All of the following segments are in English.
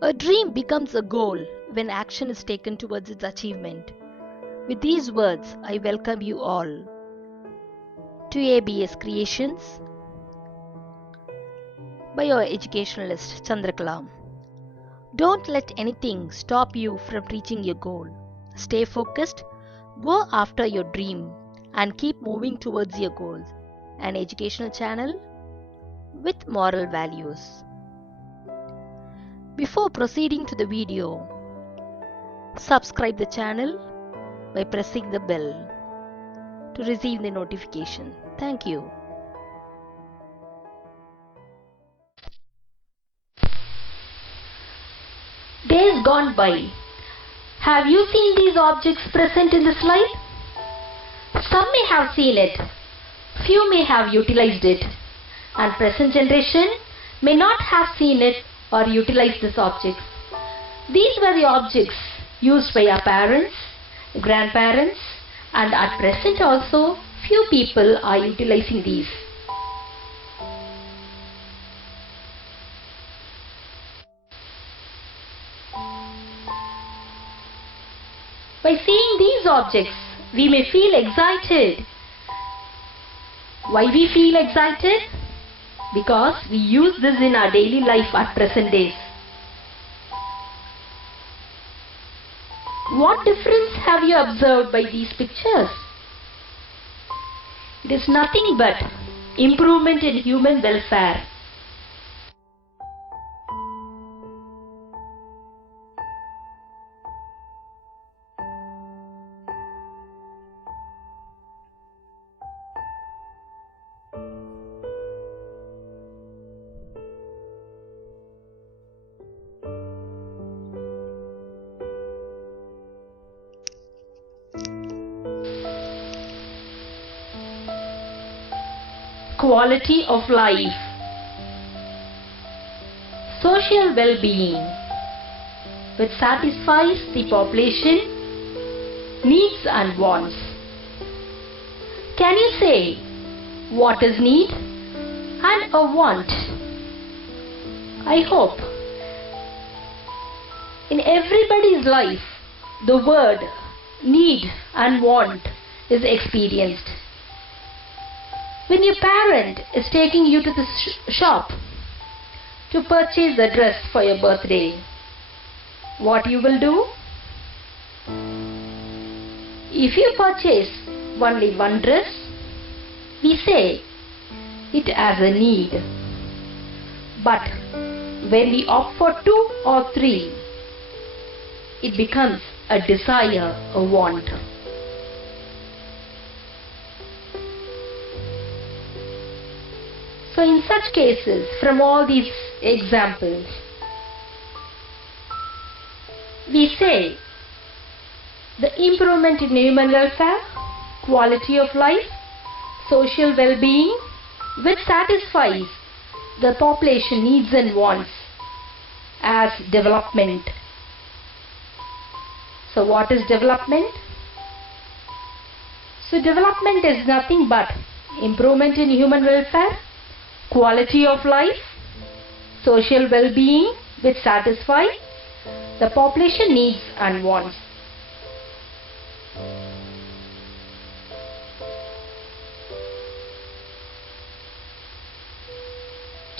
A dream becomes a goal when action is taken towards its achievement. With these words, I welcome you all to ABS Creations by your educationalist Chandrakala. Don't let anything stop you from reaching your goal. Stay focused, go after your dream, and keep moving towards your goals. An educational channel with moral values. Before proceeding to the video, subscribe the channel by pressing the bell to receive the notification. Thank you. Days gone by. Have you seen these objects present in the slide? Some may have seen it, few may have utilized it, and present generation may not have seen it or utilized this object. These were the objects used by our parents, grandparents, and at present also few people are utilizing these. By seeing these objects, we may feel excited. Why we feel excited? Because we use this in our daily life at present days. What difference have you observed by these pictures? It is nothing but improvement in human welfare. Quality of life, social well-being, which satisfies the population needs and wants. Can you say what is need and a want? I hope in everybody's life the word need and want is experienced. When your parent is taking you to the shop to purchase a dress for your birthday, what you will do? If you purchase only one dress, we say it as a need. But when we opt for 2 or 3, it becomes a desire, a want. So in such cases, from all these examples, we say the improvement in human welfare, quality of life, social well-being, which satisfies the population needs and wants as development. So what is development? So development is nothing but improvement in human welfare, quality of life, social well-being, which satisfy the population needs and wants.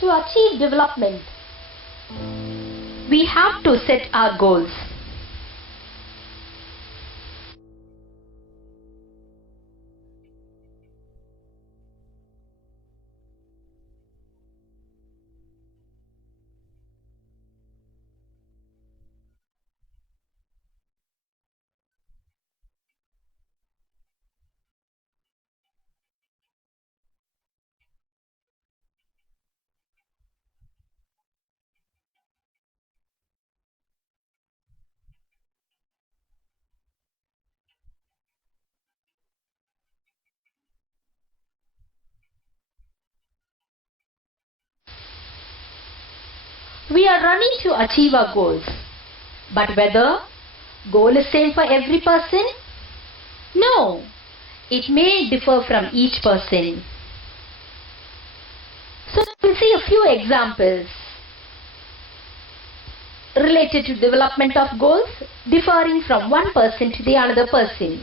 To achieve development, we have to set our goals. We are running to achieve our goals. But whether goal is same for every person? No. It may differ from each person. So we'll see a few examples. related to development of goals differing from one person to the another person.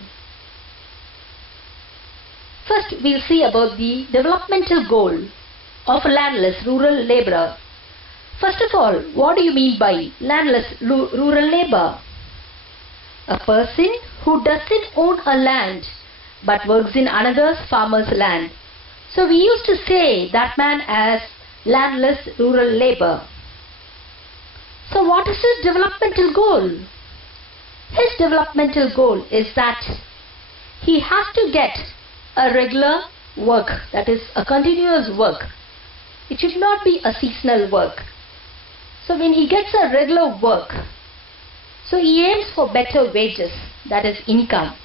First, we'll see about the developmental goal of a landless rural laborer. First of all, what do you mean by landless rural labor? A person who doesn't own a land but works in another farmer's land. So we used to say that man as landless rural labor. So what is his developmental goal? His developmental goal is that he has to get a regular work, that is a continuous work. It should not be a seasonal work. So when he gets a regular work, so he aims for better wages, that is income.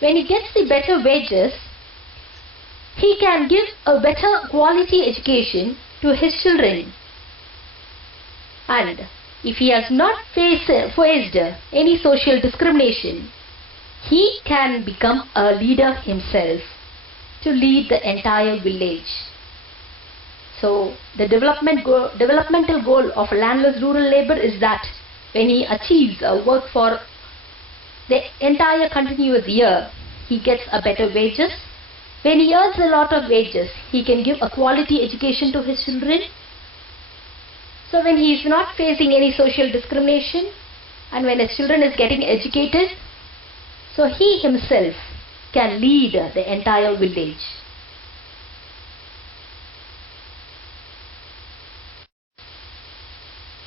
When he gets the better wages, he can give a better quality education to his children. And if he has not faced any social discrimination, he can become a leader himself to lead the entire village. So the developmental goal of landless rural labor is that when he achieves a work for the entire continuous year, he gets a better wages. When he earns a lot of wages, he can give a quality education to his children. So when he is not facing any social discrimination and when his children is getting educated, so he himself can lead the entire village.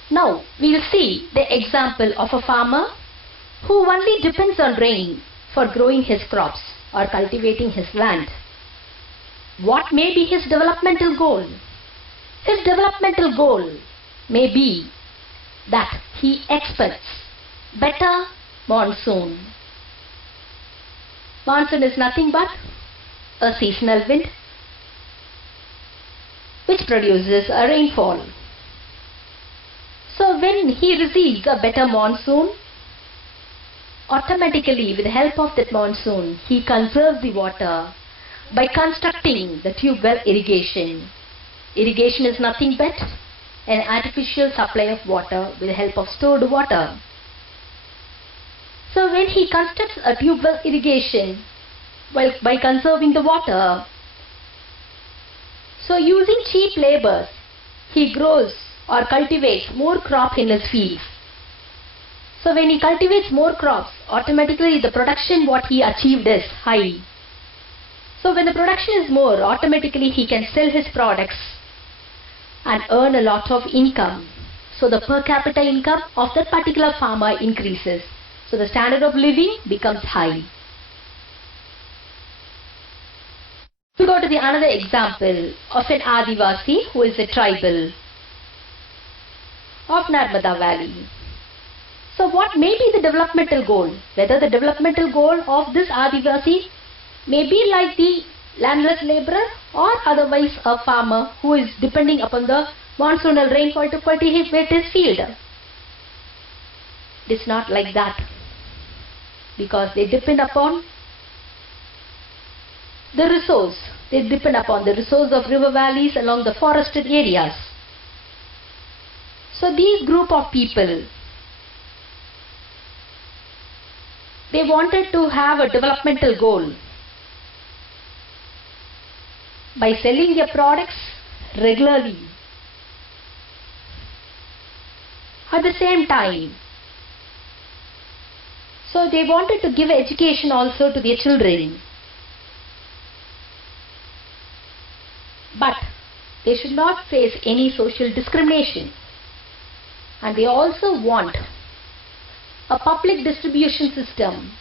Now we will see the example of a farmer who only depends on rain for growing his crops or cultivating his land. What may be his developmental goal? His developmental goal may be that he expects better monsoon. Monsoon is nothing but a seasonal wind which produces a rainfall. So when he receives a better monsoon, automatically with the help of that monsoon, he conserves the water by constructing the tube well irrigation. Irrigation is nothing but an artificial supply of water with the help of stored water. So when he constructs a tube well irrigation by conserving the water, so using cheap labor, he grows or cultivates more crop in his fields. So when he cultivates more crops, automatically the production what he achieved is high. So when the production is more, automatically he can sell his products and earn a lot of income. So the per capita income of that particular farmer increases. So the standard of living becomes high. We go to the another example of an Adivasi who is a tribal of Narmada Valley. So what may be the developmental goal? Whether the developmental goal of this Adivasi may be like the landless laborer or otherwise a farmer who is depending upon the monsoonal rainfall to cultivate his field. It is not like that, because they depend upon the resource. They depend upon the resource of river valleys along the forested areas. So these group of people, they wanted to have a developmental goal by selling their products regularly. At the same time, so they wanted to give education also to their children. But they should not face any social discrimination. And they also want a public distribution system,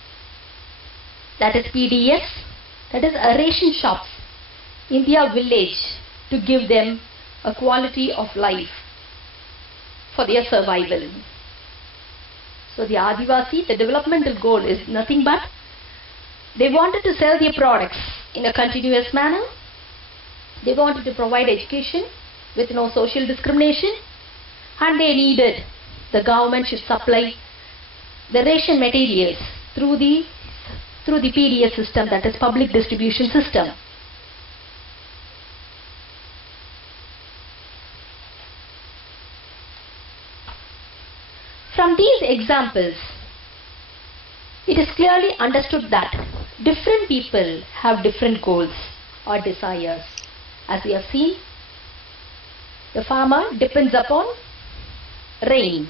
that is PDS, that is a ration shops in their village, to give them a quality of life for their survival. So the Adivasi, the developmental goal is nothing but they wanted to sell their products in a continuous manner. They wanted to provide education with no social discrimination, and they needed the government should supply the ration materials through the PDS system, that is public distribution system. From these examples, it is clearly understood that different people have different goals or desires. As we have seen, the farmer depends upon rain.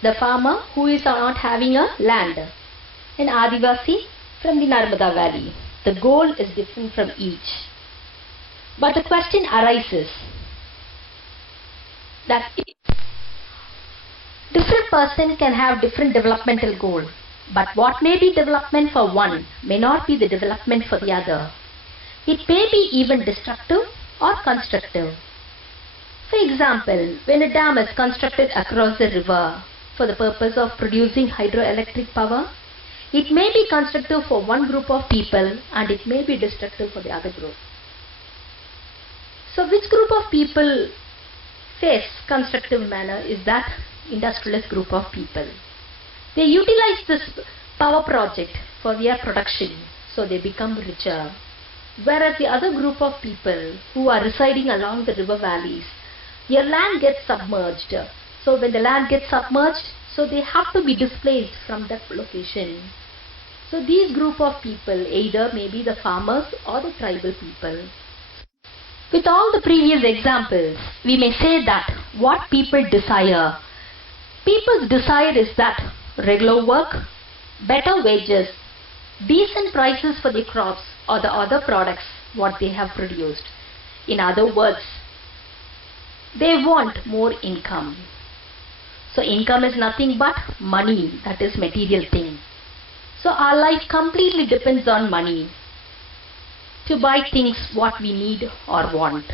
The farmer who is not having a land, an Adivasi from the Narmada Valley. The goal is different from each. But the question arises that different person can have different developmental goal, but what may be development for one may not be the development for the other. It may be even destructive or constructive. For example, when a dam is constructed across the river for the purpose of producing hydroelectric power, it may be constructive for one group of people and it may be destructive for the other group. So which group of people face constructive manner is that industrialist group of people. They utilize this power project for their production, so they become richer. Whereas the other group of people who are residing along the river valleys, their land gets submerged. So when the land gets submerged, so they have to be displaced from that location. So these group of people either may be the farmers or the tribal people. With all the previous examples, we may say that what people desire. People's desire is that regular work, better wages, decent prices for the crops or the other products what they have produced. In other words, they want more income. So income is nothing but money, that is material thing. So our life completely depends on money to buy things what we need or want.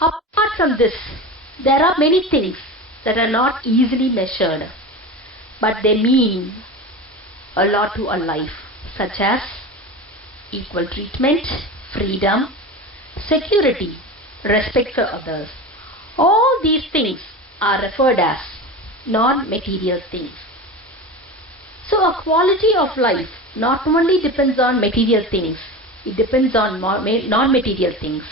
Apart from this, there are many things that are not easily measured, but they mean a lot to our life, such as equal treatment, freedom, security, respect for others. All these things are referred as non-material things. So a quality of life not only depends on material things, it depends on non-material things.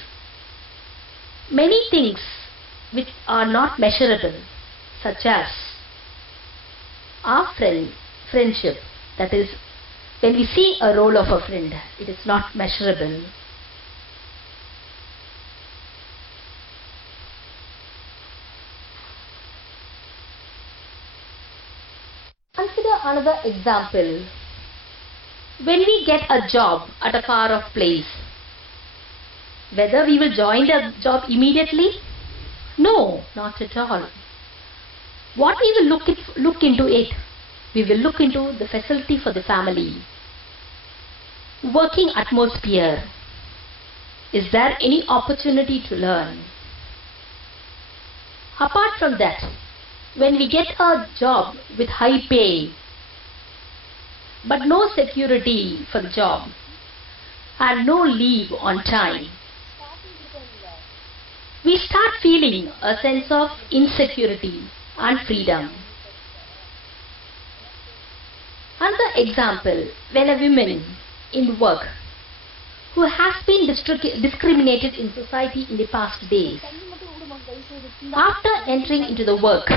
Many things which are not measurable, such as our friendship, that is, when we see a role of a friend, it is not measurable. Consider another example. When we get a job at a far off place, whether we will join the job immediately? No, not at all. What we will look into it? We will look into the facility for the family, working atmosphere. Is there any opportunity to learn? Apart from that, when we get a job with high pay, but no security for the job and no leave on time, we start feeling a sense of insecurity and freedom. Another example, when a woman in work who has been discriminated in society in the past days, after entering into the work,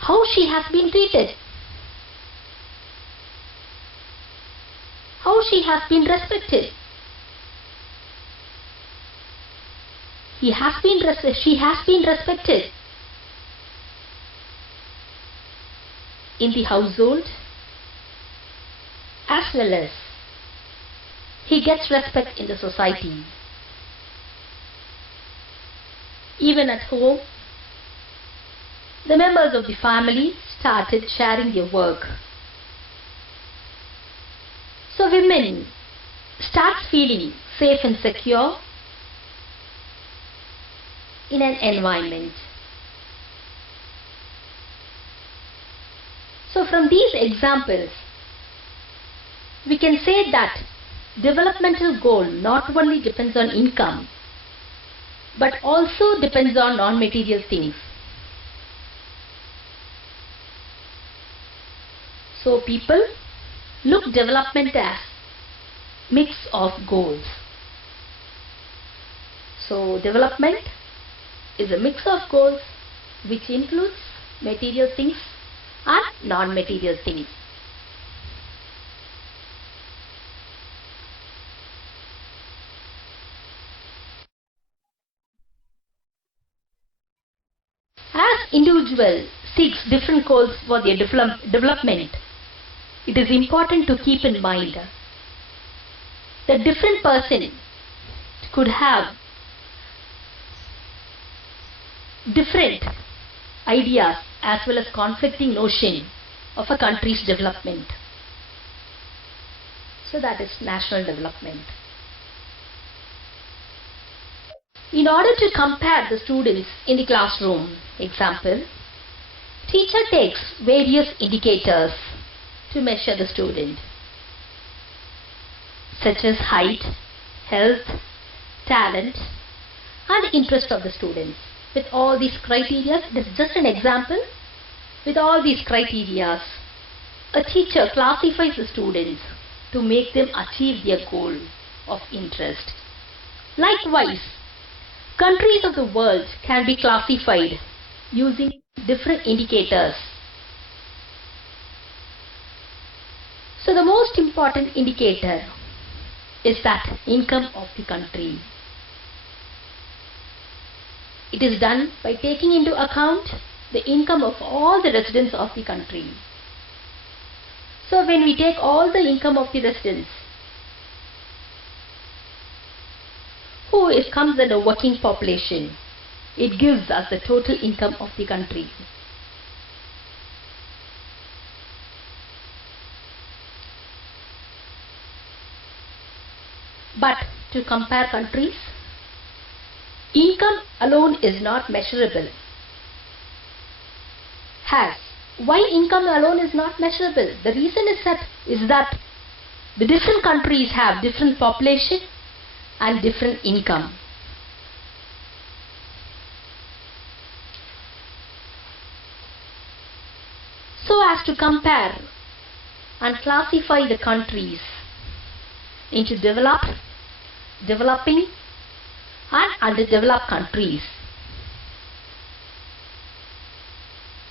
how she has been treated, how she has been respected. She has been respected in the household as well as he gets respect in the society. Even at home, the members of the family started sharing their work. So women start feeling safe and secure in an environment. So from these examples, we can say that developmental goal not only depends on income, but also depends on non-material things. So people look development as mix of goals. So development is a mix of goals which includes material things and non-material things. As individual seeks different goals for their development, it is important to keep in mind that different person could have different ideas as well as conflicting notion of a country's development. So that is national development. In order to compare the students in the classroom, example, teacher takes various indicators to measure the student, such as height, health, talent, and interest of the students. With all these criteria, this is just an example. With all these criteria, a teacher classifies the students to make them achieve their goal of interest. Likewise, countries of the world can be classified using different indicators. So the most important indicator is that income of the country. It is done by taking into account the income of all the residents of the country. So when we take all the income of the residents, who comes under working population, it gives us the total income of the country. But to compare countries, income alone is not measurable. Why income alone is not measurable? The reason is that the different countries have different population and different income. So as to compare and classify the countries into developed, developing, and underdeveloped countries.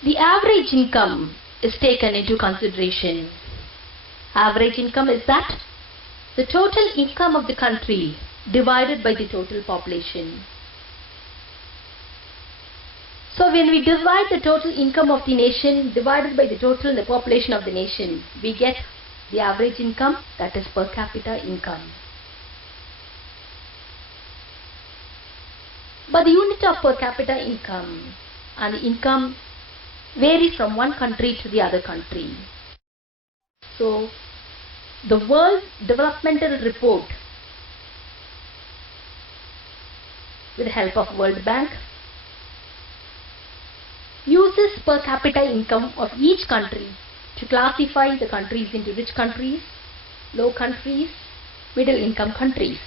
The average income is taken into consideration. Average income is that the total income of the country divided by the total population. So when we divide the total income of the nation divided by the total population of the nation, we get the average income, that is per capita income. But the unit of per capita income and the income varies from one country to the other country. So the World Developmental Report, with the help of World Bank, uses per capita income of each country to classify the countries into rich countries, low countries, middle income countries.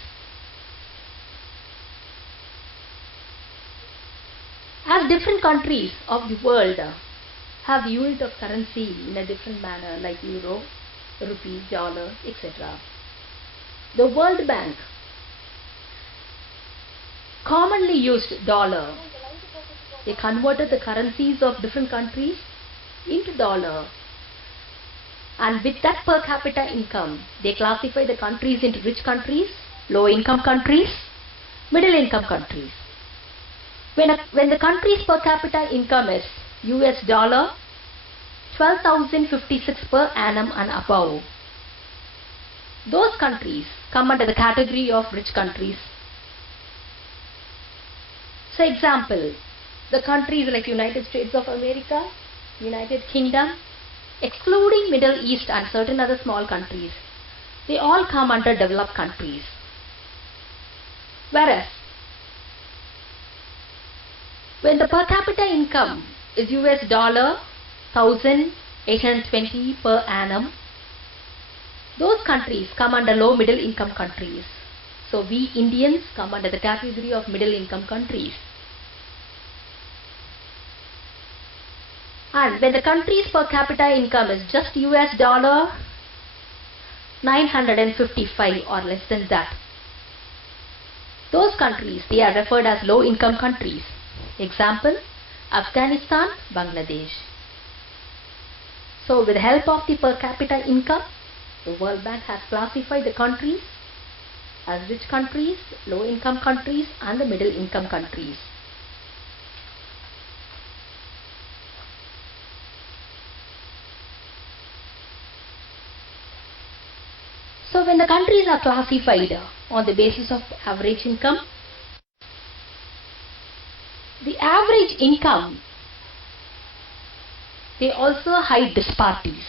As different countries of the world have the unit of currency in a different manner, like euro, rupee, dollar, etc. The World Bank commonly used dollar. They converted the currencies of different countries into dollar, and with that per capita income, they classify the countries into rich countries, low income countries, middle income countries. When the country's per capita income is US dollar 12,056 per annum and above, those countries come under the category of rich countries. So example, the countries like United States of America, United Kingdom, excluding Middle East and certain other small countries, they all come under developed countries. Whereas when the per capita income is US dollar 1,820 per annum, those countries come under low middle income countries. So we Indians come under the category of middle income countries. And when the country's per capita income is just US dollar 955 or less than that, those countries, they are referred as low-income countries. Example, Afghanistan, Bangladesh. So with the help of the per capita income, the World Bank has classified the countries as rich countries, low-income countries and the middle-income countries. So when the countries are classified on the basis of average income, the average income, they also hide disparities.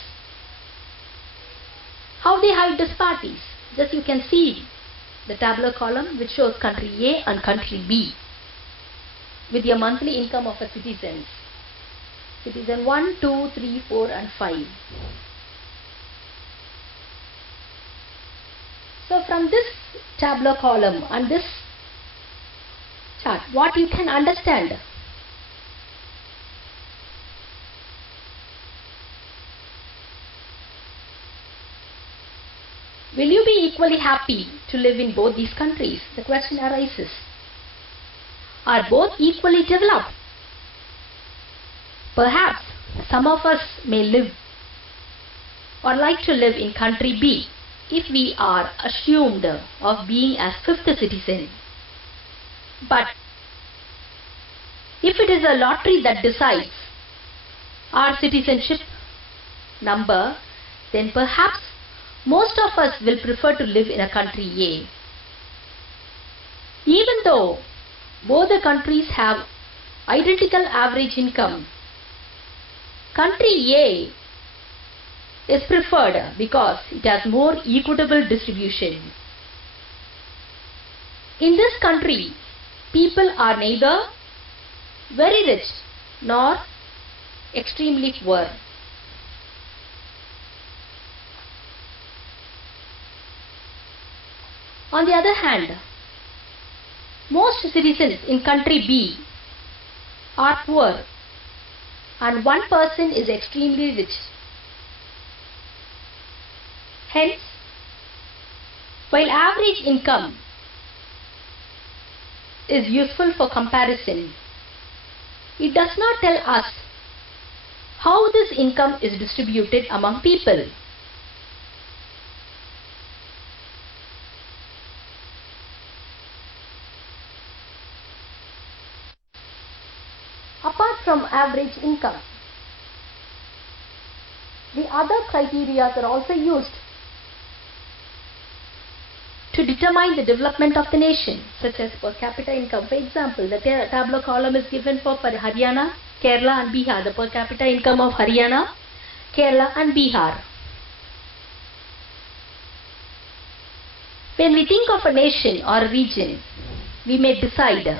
How they hide disparities? Just you can see the tabular column which shows country A and country B with your monthly income of a citizens. Citizen 1, 2, 3, 4 and 5. So from this tabular column and this chart, what you can understand? Will you be equally happy to live in both these countries? The question arises. Are both equally developed? Perhaps some of us may live or like to live in country B if we are assumed of being as fifth citizen. But if it is a lottery that decides our citizenship number, then perhaps most of us will prefer to live in a country A. Even though both the countries have identical average income, country A is preferred because it has more equitable distribution. In this country, people are neither very rich nor extremely poor. On the other hand, most citizens in country B are poor and one person is extremely rich. Hence, while average income is useful for comparison, it does not tell us how this income is distributed among people. Apart from average income, the other criteria are also used to determine the development of the nation, such as per capita income. For example, the tabular column is given for Haryana, Kerala and Bihar, the per capita income of Haryana, Kerala and Bihar. When we think of a nation or a region, we may decide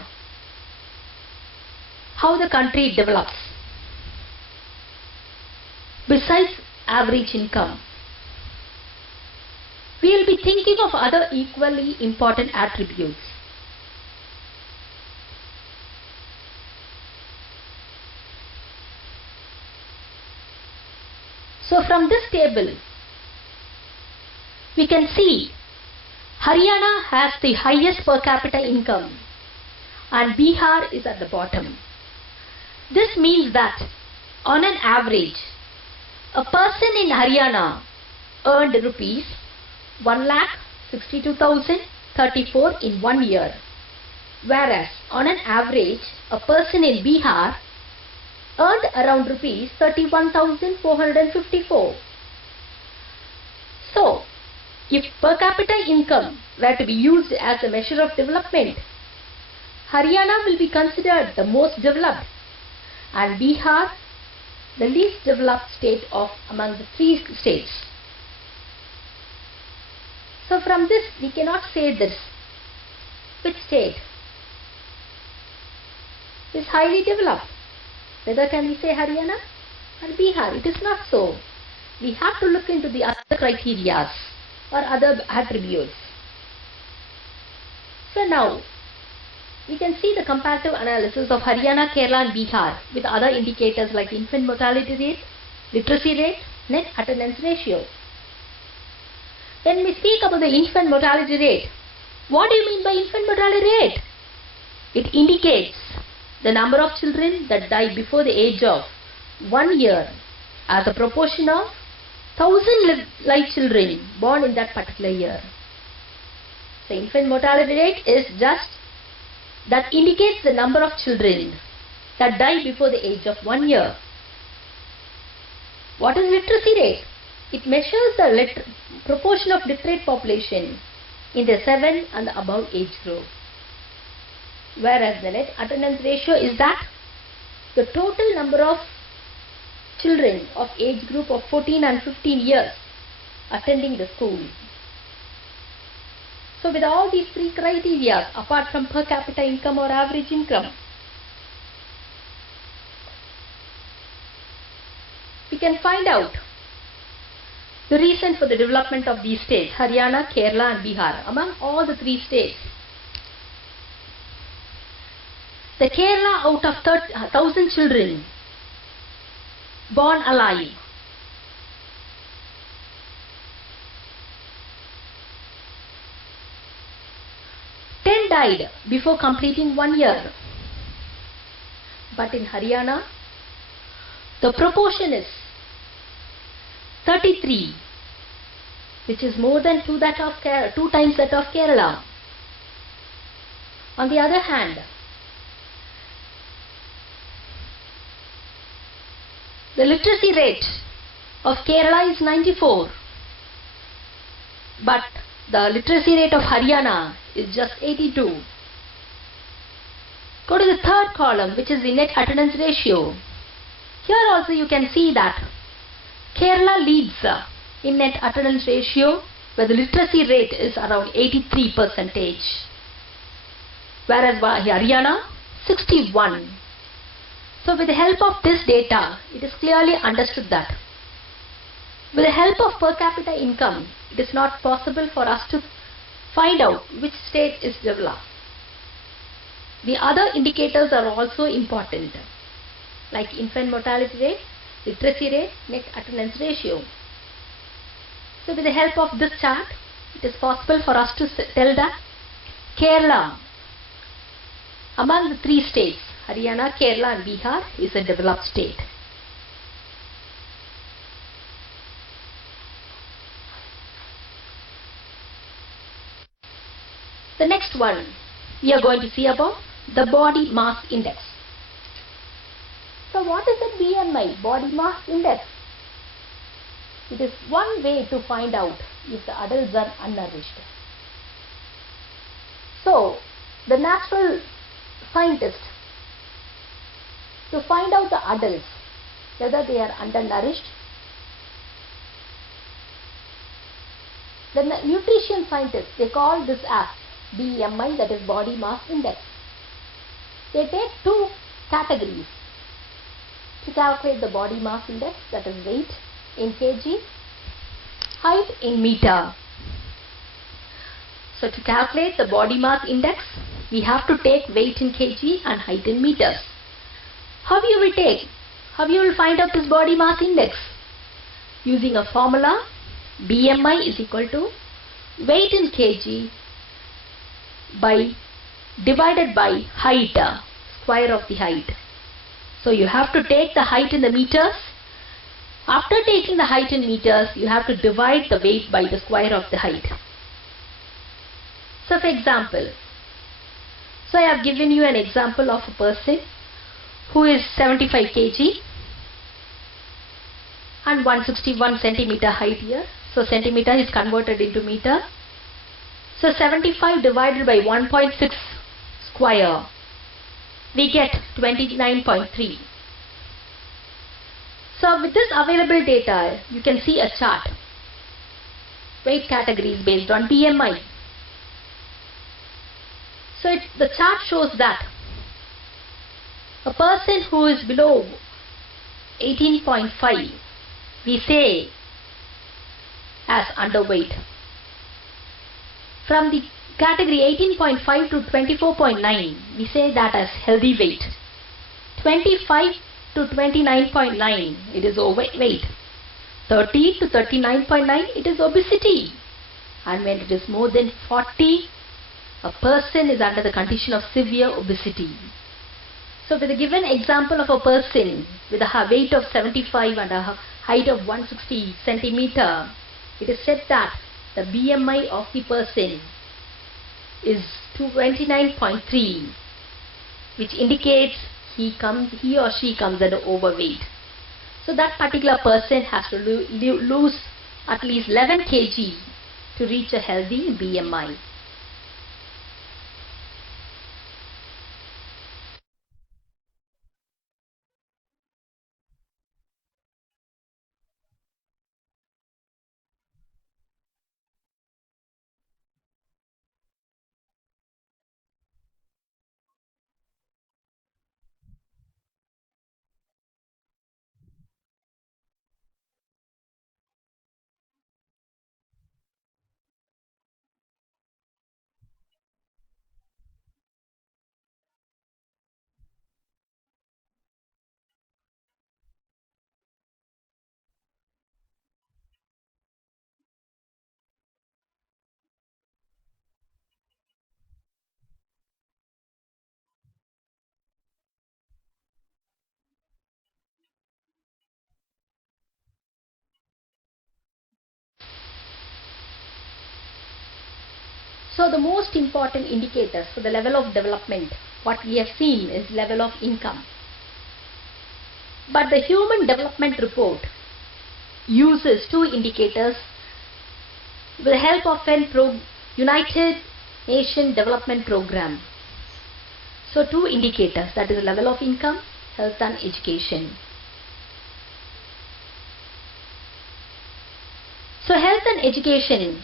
how the country develops. Besides average income, we will be thinking of other equally important attributes. So from this table, we can see Haryana has the highest per capita income and Bihar is at the bottom. This means that on an average, a person in Haryana earned rupees 1,62,034 in 1 year, whereas on an average, a person in Bihar earned around rupees 31,454. So, if per capita income were to be used as a measure of development, Haryana will be considered the most developed and Bihar the least developed state of among the three states. So from this we cannot say this which state is highly developed. Whether can we say Haryana or Bihar? It is not so. We have to look into the other criteria or other attributes. So now we can see the comparative analysis of Haryana, Kerala and Bihar with other indicators like infant mortality rate, literacy rate, net attendance ratio. When we speak about the infant mortality rate, What do you mean by infant mortality rate? It indicates the number of children that die before the age of 1 year as a proportion of 1000 live children born in that particular year. So infant mortality rate is just that indicates the number of children that die before the age of 1 year. What is literacy rate? It measures the proportion of literate population in the 7 and above age group. Whereas the net attendance ratio is that the total number of children of age group of 14 and 15 years attending the school. So with all these three criteria, apart from per capita income or average income, we can find out the reason for the development of these states, Haryana, Kerala and Bihar. Among all the three states, the Kerala, out of 1,000 children born alive, died before completing 1 year. But in Haryana, the proportion is 33, which is more than two times that of Kerala. On the other hand, the literacy rate of Kerala is 94, but the literacy rate of Haryana is just 82. Go to the third column, which is the net attendance ratio. Here also you can see that Kerala leads in net attendance ratio, where the literacy rate is around 83%, whereas Haryana 61. So with the help of this data, it is clearly understood that with the help of per capita income, it is not possible for us to find out which state is developed. The other indicators are also important, like infant mortality rate, literacy rate, net attendance ratio. So with the help of this chart, it is possible for us to tell that Kerala, among the three states, Haryana, Kerala and Bihar, is a developed state. The next one, we are going to see about the body mass index. So what is the BMI, body mass index? It is one way to find out if the adults are undernourished. So the natural scientist, to find out the adults whether they are undernourished, the nutrition scientists, they call this as BMI, that is body mass index. They take two categories to calculate the body mass index, that is weight in kg, height in meter. So to calculate the body mass index, we have to take weight in kg and height in meters. How you will find out this body mass index? Using a formula, BMI is equal to weight in kg divided by height, square of the height. So you have to take the height in the meters. After taking the height in meters, you have to divide the weight by the square of the height. So for example, I have given you an example of a person who is 75 kg and 161 centimeter height here. So centimeter is converted into meter. So 75 divided by 1.6 square, we get 29.3. So with this available data, you can see a chart. Weight categories based on BMI. So the chart shows that a person who is below 18.5, we say as underweight. From the category 18.5 to 24.9, we say that as healthy weight. 25 to 29.9, it is overweight. 30 to 39.9, it is obesity. And when it is more than 40 a person is under the condition of severe obesity. So with a given example of a person with a weight of 75 and a height of 160 centimeter, it is said that the BMI of the person is 29.3, which indicates he or she comes under overweight. So that particular person has to lose at least 11 kg to reach a healthy BMI. So the most important indicators for the level of development, what we have seen is level of income. But the Human Development Report uses two indicators with the help of an United Nations Development Program. So two indicators, that is level of income, health and education. So health and education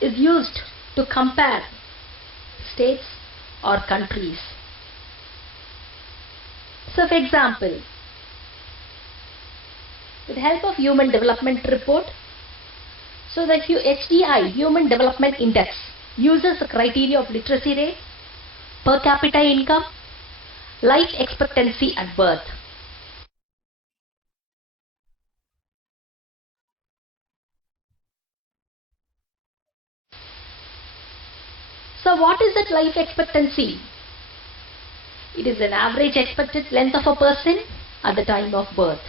is used to compare states or countries. So for example, with the help of Human Development Report, so the HDI, Human Development Index, uses the criteria of literacy rate, per capita income, life expectancy at birth. So what is that life expectancy? It is an average expected length of a person at the time of birth.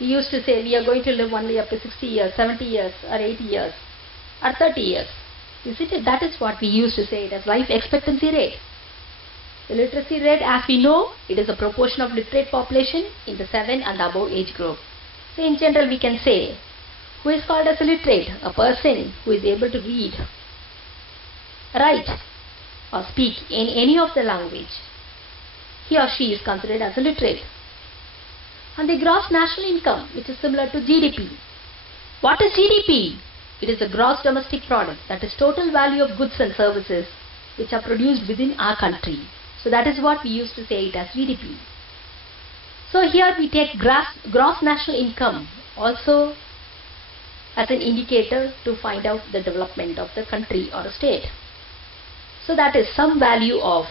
We used to say we are going to live only up to 60 years, 70 years or 80 years or 30 years. Isn't it? That is what we used to say it as life expectancy rate. The literacy rate, as we know, it is a proportion of literate population in the 7 and above age group. So in general we can say, who is called as a literate? A person who is able to read, write or speak in any of the language. He or she is considered as a literate. And the gross national income, which is similar to GDP. What is GDP? It is the gross domestic product, that is total value of goods and services which are produced within our country. So that is what we used to say it as GDP. So here we take gross national income also as an indicator to find out the development of the country or a state. So that is some value of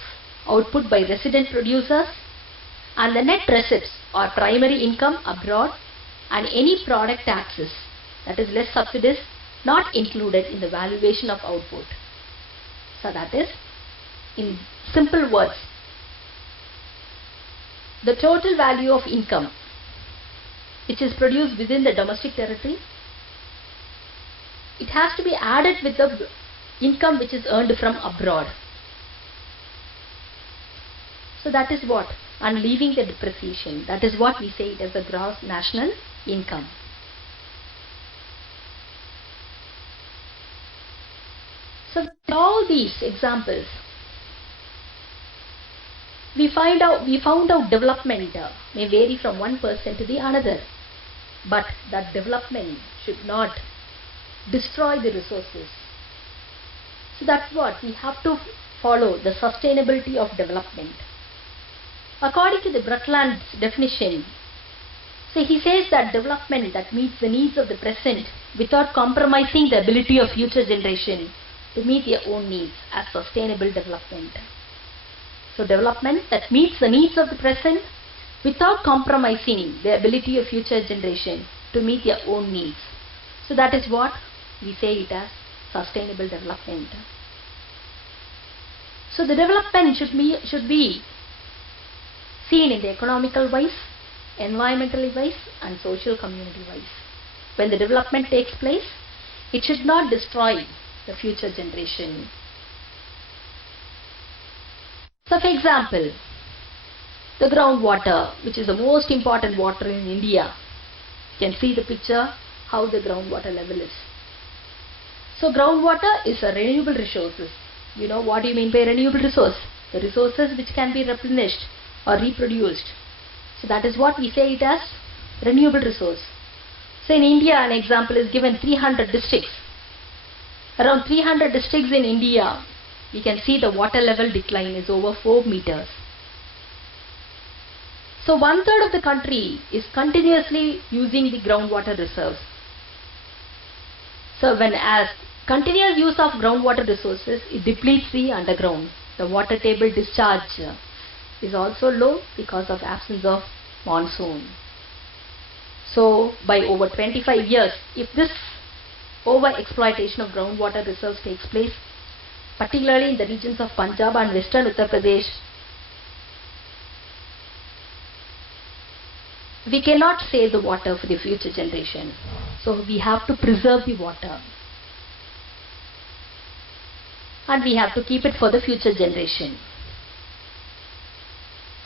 output by resident producers and the net receipts or primary income abroad and any product taxes, that is less subsidies, not included in the valuation of output. So that is, in simple words, the total value of income which is produced within the domestic territory, it has to be added with the income which is earned from abroad. So that is what, and leaving the depreciation, that is what we say it as the gross national income. So with all these examples, we found out development may vary from one person to the another, but that development should not destroy the resources. So that's what we have to follow, the sustainability of development. According to the Brundtland's definition, so he says that development that meets the needs of the present without compromising the ability of future generation to meet their own needs as sustainable development. So development that meets the needs of the present without compromising the ability of future generation to meet their own needs. So that is what we say it as sustainable development. So the development should be seen in the economical wise, environmentally wise, and social community wise. When the development takes place, it should not destroy the future generation. So for example, the groundwater, which is the most important water in India. You can see the picture how the groundwater level is. So groundwater is a renewable resources. You know what do you mean by renewable resource? The resources which can be replenished or reproduced. So that is what we say it as renewable resource. So in India, an example is given 300 districts. Around 300 districts in India, we can see the water level decline is over 4 meters. So 1/3 of the country is continuously using the groundwater reserves. So when as continuous use of groundwater resources, it depletes the underground. The water table discharge is also low because of absence of monsoon. So by over 25 years, if this over-exploitation of groundwater reserves takes place, particularly in the regions of Punjab and Western Uttar Pradesh, we cannot save the water for the future generation. So we have to preserve the water. And we have to keep it for the future generation.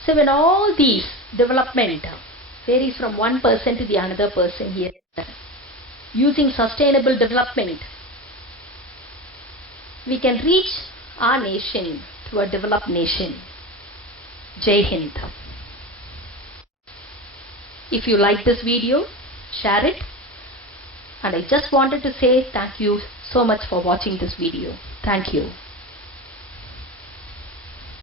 So when all these development varies from one person to the another person here, using sustainable development, we can reach our nation to a developed nation. Jai Hind. If you like this video, share it. And I just wanted to say thank you so much for watching this video. Thank you.